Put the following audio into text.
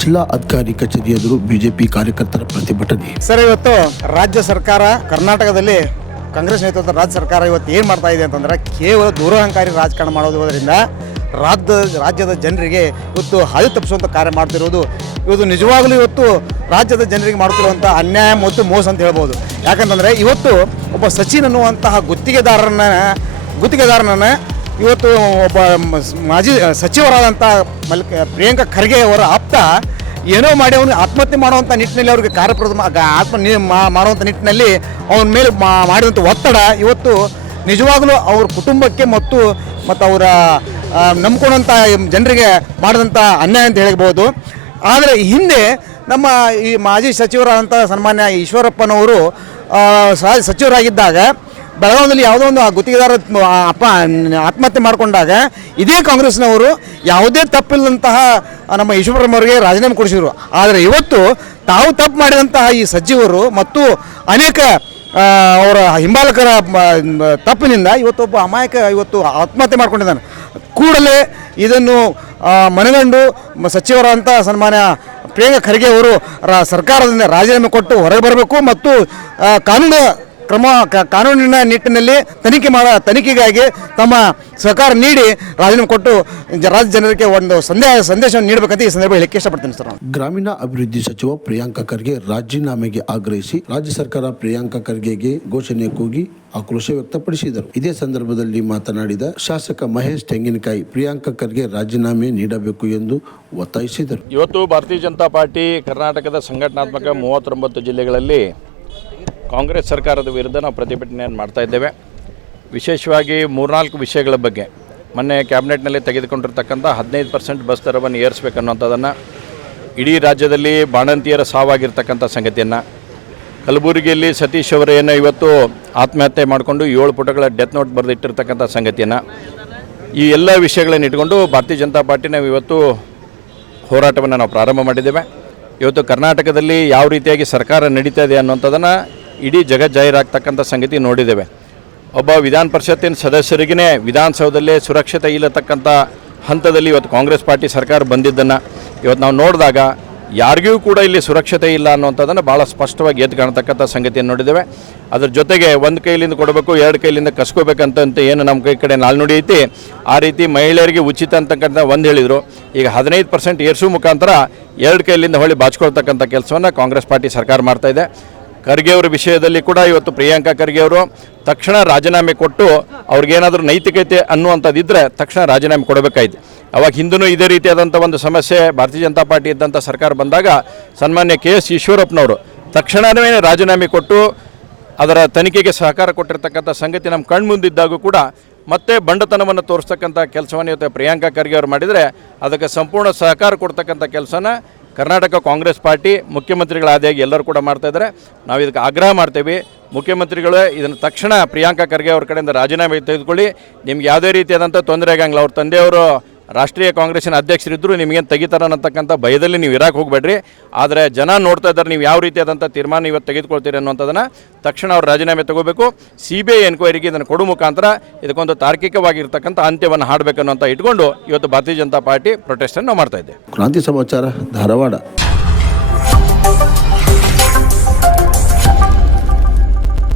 ಜಿಲ್ಲಾ ಅಧಿಕಾರಿ ಕಚೇರಿ ಎದುರು ಬಿಜೆಪಿ ಕಾರ್ಯಕರ್ತರ ಪ್ರತಿಭಟನೆ. ಸರ್, ಇವತ್ತು ರಾಜ್ಯ ಸರ್ಕಾರ ಕರ್ನಾಟಕದಲ್ಲಿ ಕಾಂಗ್ರೆಸ್ ನೇತೃತ್ವದ ರಾಜ್ಯ ಸರ್ಕಾರ ಇವತ್ತು ಏನು ಮಾಡ್ತಾ ಇದೆ ಅಂತಂದ್ರೆ ಕೇವಲ ದೂರಹಂಕಾರಿ ರಾಜಕಾರಣ ಮಾಡೋದ್ರಿಂದ ರಾಜ್ಯದ ಜನರಿಗೆ ಇವತ್ತು ಹಾದಿ ತಪ್ಪಿಸುವಂಥ ಕಾರ್ಯ ಮಾಡ್ತಿರೋದು ಇವತ್ತು ನಿಜವಾಗಲೂ ಇವತ್ತು ರಾಜ್ಯದ ಜನರಿಗೆ ಮಾಡ್ತಿರುವಂಥ ಅನ್ಯಾಯ ಮತ್ತು ಮೋಸ ಅಂತ ಹೇಳ್ಬೋದು. ಯಾಕಂತಂದರೆ ಇವತ್ತು ಒಬ್ಬ ಸಚಿನ್ ಅನ್ನುವಂತಹ ಗುತ್ತಿಗೆದಾರನ ಇವತ್ತು ಒಬ್ಬ ಮಾಜಿ ಸಚಿವರಾದಂಥ ಪ್ರಿಯಾಂಕಾ ಖರ್ಗೆ ಅವರ ಆಪ್ತ ಏನೋ ಮಾಡಿ ಅವನು ಆತ್ಮಹತ್ಯೆ ಮಾಡುವಂಥ ನಿಟ್ಟಿನಲ್ಲಿ ಅವ್ರಿಗೆ ಮಾಡುವಂಥ ನಿಟ್ಟಿನಲ್ಲಿ ಅವನ ಮೇಲೆ ಮಾಡಿದಂಥ ಒತ್ತಡ ಇವತ್ತು ನಿಜವಾಗಲೂ ಅವ್ರ ಕುಟುಂಬಕ್ಕೆ ಮತ್ತು ಅವರ ನಂಬ್ಕೊಂಡಂಥ ಜನರಿಗೆ ಮಾಡಿದಂಥ ಅನ್ಯಾಯ ಅಂತ ಹೇಳ್ಬೋದು. ಆದರೆ ಹಿಂದೆ ನಮ್ಮ ಈ ಮಾಜಿ ಸಚಿವರಾದಂಥ ಸನ್ಮಾನ್ಯ ಈಶ್ವರಪ್ಪನವರು ಸಚಿವರಾಗಿದ್ದಾಗ ಬೆಳಗಾವಿಯಲ್ಲಿ ಯಾವುದೋ ಒಂದು ಗುತ್ತಿಗೆದಾರ ಆತ್ಮಹತ್ಯೆ ಮಾಡಿಕೊಂಡಾಗ ಇದೇ ಕಾಂಗ್ರೆಸ್ನವರು ಯಾವುದೇ ತಪ್ಪಿಲ್ಲದಂತಹ ನಮ್ಮ ಈಶ್ವರಪ್ಪನವರಿಗೆ ರಾಜೀನಾಮೆ ಕೊಡಿಸಿದರು. ಆದರೆ ಇವತ್ತು ತಾವು ತಪ್ಪು ಮಾಡಿದಂತಹ ಈ ಸಚಿವರು ಮತ್ತು ಅನೇಕ ಅವರ ಹಿಂಬಾಲಕರ ತಪ್ಪಿನಿಂದ ಇವತ್ತು ಒಬ್ಬ ಅಮಾಯಕ ಇವತ್ತು ಆತ್ಮಹತ್ಯೆ ಮಾಡ್ಕೊಂಡಿದ್ದಾನೆ. ಕೂಡಲೇ ಇದನ್ನು ಮನಗಂಡು ಸಚಿವರಾದಂಥ ಸನ್ಮಾನ್ಯ ಪ್ರಿಯಾಂಕಾ ಖರ್ಗೆ ಅವರು ಸರ್ಕಾರದಿಂದ ರಾಜೀನಾಮೆ ಕೊಟ್ಟು ಹೊರಗೆ ಬರಬೇಕು ಮತ್ತು ಕಾನೂನಿನ ನಿಟ್ಟಿನಲ್ಲಿ ತನಿಖೆಗಾಗಿ ತಮ್ಮ ಸಹಕಾರ ನೀಡಿ ರಾಜೀನಾಮೆ ಕೊಟ್ಟು ರಾಜ್ಯ ಜನರಿಗೆ ಒಂದು ಸಂದೇಶವನ್ನು ನೀಡಬೇಕಂತ ಈ ಸಂದರ್ಭ ಹೇಳಕ್ಕೆ ಇಷ್ಟಪಡ್ತೀನಿ ಸರ್. ಗ್ರಾಮೀಣ ಅಭಿವೃದ್ಧಿ ಸಚಿವ ಪ್ರಿಯಾಂಕಾ ಖರ್ಗೆ ರಾಜೀನಾಮೆಗೆ ಆಗ್ರಹಿಸಿ ರಾಜ್ಯ ಸರ್ಕಾರ ಪ್ರಿಯಾಂಕಾ ಖರ್ಗೆಗೆ ಘೋಷಣೆ ಕೂಗಿ ಆಕ್ರೋಶ ವ್ಯಕ್ತಪಡಿಸಿದರು. ಇದೇ ಸಂದರ್ಭದಲ್ಲಿ ಮಾತನಾಡಿದ ಶಾಸಕ ಮಹೇಶ್ ತೆಂಗಿನಕಾಯಿ ಪ್ರಿಯಾಂಕಾ ಖರ್ಗೆ ರಾಜೀನಾಮೆ ನೀಡಬೇಕು ಎಂದು ಒತ್ತಾಯಿಸಿದರು. ಇವತ್ತು ಭಾರತೀಯ ಜನತಾ ಪಾರ್ಟಿ ಕರ್ನಾಟಕದ ಸಂಘಟನಾತ್ಮಕ 39 ಜಿಲ್ಲೆಗಳಲ್ಲಿ ಕಾಂಗ್ರೆಸ್ ಸರ್ಕಾರದ ವಿರುದ್ಧ ನಾವು ಪ್ರತಿಭಟನೆಯನ್ನು ಮಾಡ್ತಾ ಇದ್ದೇವೆ. ವಿಶೇಷವಾಗಿ 3-4 ವಿಷಯಗಳ ಬಗ್ಗೆ ಮೊನ್ನೆ ಕ್ಯಾಬಿನೆಟ್ನಲ್ಲಿ ತೆಗೆದುಕೊಂಡಿರ್ತಕ್ಕಂಥ 15% ಬಸ್ ದರವನ್ನು ಏರಿಸಬೇಕನ್ನುವಂಥದ್ದನ್ನು, ಇಡೀ ರಾಜ್ಯದಲ್ಲಿ ಬಾಣಂತಿಯರ ಸಾವಾಗಿರ್ತಕ್ಕಂಥ ಸಂಗತಿಯನ್ನು, ಕಲಬುರಗಿಯಲ್ಲಿ ಸತೀಶ್ ಅವರೇನು ಇವತ್ತು ಆತ್ಮಹತ್ಯೆ ಮಾಡಿಕೊಂಡು 7 ಪುಟಗಳ ಡೆತ್ ನೋಟ್ ಬರೆದಿಟ್ಟಿರ್ತಕ್ಕಂಥ ಸಂಗತಿಯನ್ನು, ಈ ಎಲ್ಲ ವಿಷಯಗಳನ್ನು ಇಟ್ಕೊಂಡು ಭಾರತೀಯ ಜನತಾ ಪಾರ್ಟಿ ನಾವು ಇವತ್ತು ಹೋರಾಟವನ್ನು ನಾವು ಪ್ರಾರಂಭ ಮಾಡಿದ್ದೇವೆ. ಇವತ್ತು ಕರ್ನಾಟಕದಲ್ಲಿ ಯಾವ ರೀತಿಯಾಗಿ ಸರ್ಕಾರ ನಡೀತಾ ಇದೆ ಅನ್ನುವಂಥದ್ದನ್ನು ಇಡೀ ಜಗಜ್ಜಾಹೀರಾಗ್ತಕ್ಕಂಥ ಸಂಗತಿ ನೋಡಿದ್ದೇವೆ. ಒಬ್ಬ ವಿಧಾನ ಪರಿಷತ್ತಿನ ಸದಸ್ಯರಿಗೇ ವಿಧಾನಸೌಧದಲ್ಲೇ ಸುರಕ್ಷತೆ ಇಲ್ಲತಕ್ಕಂಥ ಹಂತದಲ್ಲಿ ಇವತ್ತು ಕಾಂಗ್ರೆಸ್ ಪಾರ್ಟಿ ಸರ್ಕಾರ ಬಂದಿದ್ದನ್ನು ಇವತ್ತು ನಾವು ನೋಡಿದಾಗ ಯಾರಿಗೂ ಕೂಡ ಇಲ್ಲಿ ಸುರಕ್ಷತೆ ಇಲ್ಲ ಅನ್ನುವಂಥದ್ದನ್ನು ಭಾಳ ಸ್ಪಷ್ಟವಾಗಿ ಎದ್ದು ಕಾಣ್ತಕ್ಕಂಥ ಸಂಗತಿಯನ್ನು ನೋಡಿದ್ದೇವೆ. ಅದ್ರ ಜೊತೆಗೆ ಒಂದು ಕೈಲಿಂದ ಕೊಡಬೇಕು, 2 ಕೈಲಿಂದ ಕಸ್ಕೋಬೇಕಂತ ಏನು ನಮ್ಮ ಕಡೆ ನಾಲ್ನುಡಿ ಐತಿ, ಆ ರೀತಿ ಮಹಿಳೆಯರಿಗೆ ಉಚಿತ ಅಂತಕ್ಕಂಥ ಒಂದು ಹೇಳಿದರು. ಈಗ 15% ಏರಿಸೋ ಮುಖಾಂತರ 2 ಕೈಲಿಂದ ಹೊಳ್ಳಿ ಬಾಚ್ಕೊಳ್ತಕ್ಕಂಥ ಕೆಲಸವನ್ನು ಕಾಂಗ್ರೆಸ್ ಪಾರ್ಟಿ ಸರ್ಕಾರ ಮಾಡ್ತಾಯಿದೆ. ಖರ್ಗೆ ಅವರ ವಿಷಯದಲ್ಲಿ ಕೂಡ ಇವತ್ತು ಪ್ರಿಯಾಂಕಾ ಖರ್ಗೆ ಅವರು ತಕ್ಷಣ ರಾಜೀನಾಮೆ ಕೊಟ್ಟು ಅವ್ರಿಗೇನಾದರೂ ನೈತಿಕತೆ ಅನ್ನುವಂಥದ್ದಿದ್ದರೆ ತಕ್ಷಣ ರಾಜೀನಾಮೆ ಕೊಡಬೇಕಾಯ್ತು. ಅವಾಗ ಹಿಂದೂ ಇದೇ ರೀತಿಯಾದಂಥ ಒಂದು ಸಮಸ್ಯೆ ಭಾರತೀಯ ಜನತಾ ಪಾರ್ಟಿ ಇದ್ದಂಥ ಸರ್ಕಾರ ಬಂದಾಗ ಸನ್ಮಾನ್ಯ KS ಈಶ್ವರಪ್ಪನವರು ತಕ್ಷಣವೇ ರಾಜೀನಾಮೆ ಕೊಟ್ಟು ಅದರ ತನಿಖೆಗೆ ಸಹಕಾರ ಕೊಟ್ಟಿರ್ತಕ್ಕಂಥ ಸಂಗತಿ ನಮ್ಮ ಕಣ್ಮುಂದಿದ್ದಾಗೂ ಕೂಡ ಮತ್ತೆ ಬಂಡತನವನ್ನು ತೋರಿಸ್ತಕ್ಕಂಥ ಕೆಲಸವನ್ನು ಇವತ್ತು ಪ್ರಿಯಾಂಕಾ ಖರ್ಗೆ ಅವರು ಮಾಡಿದರೆ ಅದಕ್ಕೆ ಸಂಪೂರ್ಣ ಸಹಕಾರ ಕೊಡ್ತಕ್ಕಂಥ ಕೆಲಸನ ಕರ್ನಾಟಕ ಕಾಂಗ್ರೆಸ್ ಪಾರ್ಟಿ ಮುಖ್ಯಮಂತ್ರಿಗಳಾದಾಗಿ ಎಲ್ಲರೂ ಕೂಡ ಮಾಡ್ತಾಯಿದ್ದಾರೆ. ನಾವು ಇದಕ್ಕೆ ಆಗ್ರಹ ಮಾಡ್ತೇವೆ, ಮುಖ್ಯಮಂತ್ರಿಗಳು ಇದನ್ನು ತಕ್ಷಣ ಪ್ರಿಯಾಂಕಾ ಖರ್ಗೆ ಅವ್ರ ಕಡೆಯಿಂದ ರಾಜೀನಾಮೆ ತೆಗೆದುಕೊಳ್ಳಿ. ನಿಮ್ಗೆ ಯಾವುದೇ ರೀತಿಯಾದಂಥ ತೊಂದರೆ ಆಗಂಗಿಲ್ಲ. ಅವ್ರ ತಂದೆಯವರು ರಾಷ್ಟ್ರೀಯ ಕಾಂಗ್ರೆಸ್ಸಿನ ಅಧ್ಯಕ್ಷರಿದ್ದರು, ನಿಮಗೇನು ತೆಗಿತಾರ ಅನ್ನತಕ್ಕಂಥ ಭಯದಲ್ಲಿ ನೀವು ಇರಕ್ಕೆ ಹೋಗಬೇಡ್ರಿ. ಆದರೆ ಜನ ನೋಡ್ತಾ ಇದ್ದಾರೆ ನೀವು ಯಾವ ರೀತಿಯಾದಂಥ ತೀರ್ಮಾನ ಇವತ್ತು ತೆಗೆದುಕೊಳ್ತೀರಿ ಅನ್ನುವಂಥದ್ದನ್ನು ತಕ್ಷಣ ಅವ್ರು ರಾಜೀನಾಮೆ ತಗೋಬೇಕು. CBI ಎನ್ಕ್ವೈರಿಗೆ ಇದನ್ನು ಕೊಡೋ ಮುಖಾಂತರ ಇದಕ್ಕೊಂದು ತಾರ್ಕಿಕವಾಗಿರ್ತಕ್ಕಂಥ ಅಂತ್ಯವನ್ನು ಹಾಡಬೇಕನ್ನುವಂಥ ಇಟ್ಕೊಂಡು ಇವತ್ತು ಭಾರತೀಯ ಜನತಾ ಪಾರ್ಟಿ ಪ್ರೊಟೆಸ್ಟನ್ನು ನಾವು ಮಾಡ್ತಾ ಇದ್ದೇವೆ. ಕ್ರಾಂತಿ ಸಮಾಚಾರ, ಧಾರವಾಡ.